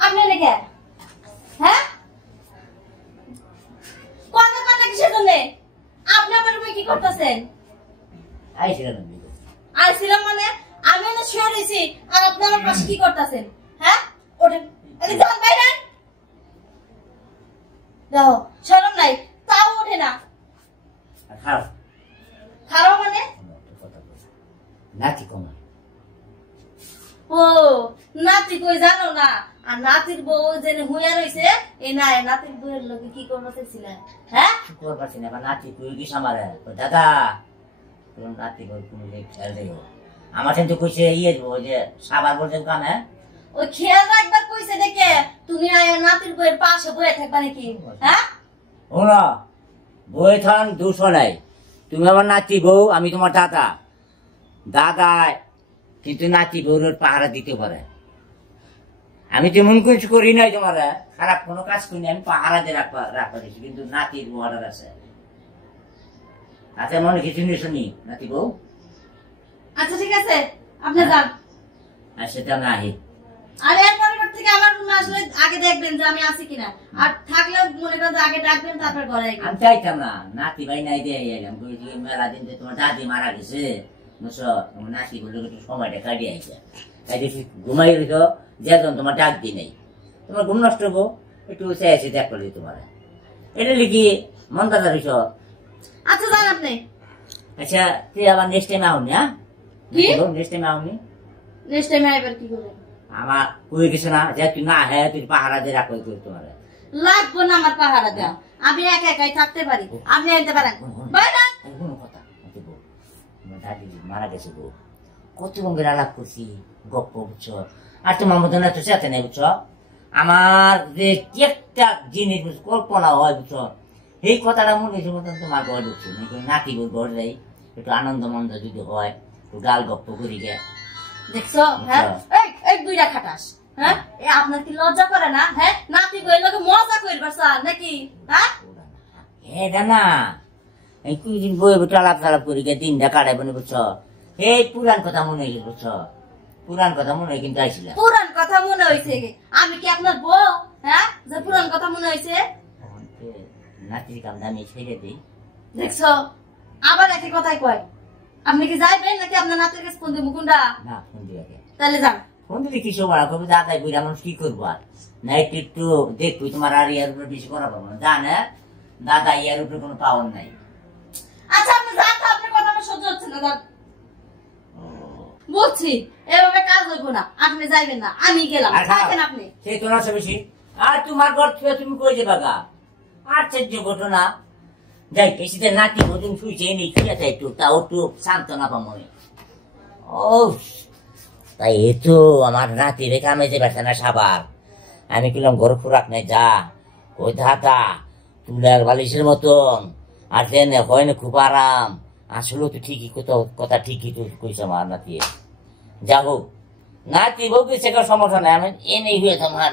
আপনি লেগে হ্যাঁ কথা কথা কিসের জন্য আপনি আমার রুমে কি করতেছেন? আইছিলাম মানে আমি না শুয়ে রয়েছি আর আপনি আমার পাশে কি করতেছেন? হ্যাঁ ওঠেন এদিকে যান বাইরে দেখো শরম নাই তাও ওঠে না খারাপ মানে নাতি কমা ও নাতি কই জানো না আর নাতির বউ জেনে হুইয়া রইছে এই না নাতির বউয়ের লগে কি করতেছিলেন? হ্যাঁ করবাছি না নাতি তুই কি সামারে দাদা তোর নাতি কই তুমি খেয়াল দিও আমার কিন্তু কইছে ইয়ে যে সাবার বলছেন কানে ওই খেয়াল রাখবার কইছে দেখে তুমি আয়া নাতির বউয়ের পাশে বসে থাকবা নাকি? হ্যাঁ ওরা বই থান দুশো নাই তুমি আমার নাতি বউ আমি তোমার দাদা দাদা কিন্তু নাতি বউর পাহারা দিতে পারে আমি তেমন কিছু করি নাই তোমার খারাপ কোনো কাজ করি আমি পাহারা দিয়ে রাখবা দিচ্ছি কিন্তু নাতির অর্ডার আছে আচ্ছা মনে কিছু নিয়ে শুনি নাতি বউ আচ্ছা ঠিক আছে আপনি যান আর সেটা না আহি আর এর পরিবার থেকে আমার রুমে আসলে আগে দেখবেন যে আমি আছি কিনা আর থাকলে মনে করেন আগে ডাকবেন তারপর ঘরে আইবেন আমি চাইতাম না নাতি ভাই নাই দিয়ে এলাম মেলা দিন তোমার দাদি মারা গেছে বুঝছো তোমার নাতি বলে একটু সময়টা কাটিয়ে আইছে কাটিয়ে ঘুমাই রইছ যেজন তোমার ডাক দি নেই তোমার ঘুম নষ্ট হবো একটু চাইছি দেখ করলি তোমার এটা লিখি মন কাটা রইছ আচ্ছা যান আপনি আচ্ছা তুই আবার নেক্সট টাইম আউনি হ্যাঁ নেক্সট টাইম আউনি নেক্সট টাইম আইবার কি করবেন? আমার কই কিছু না যে তুই না হ্যাঁ তুই পাহারা দিয়ে রাখো তোমার লাগবো না আমার পাহারা দেওয়া আমি একা একাই থাকতে পারি আপনি আনতে পারেন বাইরে কোনো কথা দাদি মারা গেছে গো কত রঙের আলাপ করছি গপ্প বুঝছো আর তোমার মতন এত চেতে নেই বুঝছো আমার যে একটা জিনিস কল্পনা হয় বুঝছো এই কথাটা মনে হয়েছে মতন তোমার ঘর ঢুকছো নাতি ঘর যাই একটু আনন্দ মন্দ যদি হয় একটু গাল গপ্প করি গে দেখছো হ্যাঁ এই দুইটা খাটাস হ্যাঁ আপনার কি লজ্জা করে না? হ্যাঁ নাতি বই লোকে মজা করবার স্যার নাকি? হ্যাঁ এটা না এই কুদিন বই বই আলাপ তালাপ করি গে দিনটা কাটাই বনে বুঝছো এই পুরান কথা মনে হয়েছে বুঝছো পুরান কথা মনে হয় কিন্তু আইছিল পুরান কথা মনে হয়েছে আমি কি আপনার বউ? হ্যাঁ যে পুরান কথা মনে হয়েছে নাতির কামটা আমি ছেড়ে দিই দেখছো আবার একই কথাই কয় আপনি কি যাইবেন নাকি আপনার নাতির কাছে ফোন দেবো কোনটা? না ফোন দিয়ে তাহলে যান ফোন দিলে কি সবার কবে দাদাই বুঝা মানুষ কি করবো আর না একটু দেখবি তোমার আর ইয়ার উপরে বেশি করা পাবো না জানে দাদা ইয়ার উপরে কোনো পাওয়ার নাই আচ্ছা আপনি যান তো আপনার কথা আমার সহ্য হচ্ছে না যান বলছি এভাবে কাজ হইব না আপনি যাইবেন না আমি গেলাম থাকেন আপনি সেই তো না বেশি আর তোমার ঘর থেকে তুমি কই যাবা গা আশ্চর্য ঘটনা যাই পেশিতে নাতি মতন শুইছে নেই শুয়েছে একটু তাও একটু শান্ত না পাবো ও তাই এ তো আমার নাতি রেখে আমি যে বেছে না সাবার আমি কিলাম ঘর খুরাক নাই যা ওই দাদা তুলার বালিশের মতন আর দেন হয় না খুব আরাম আসলে তো ঠিকই কথা ঠিকই তো কইছে আমার নাতি যা হোক নাতি বউ কিছু সমস্যা নাই আমি এনেই হয়ে তোমার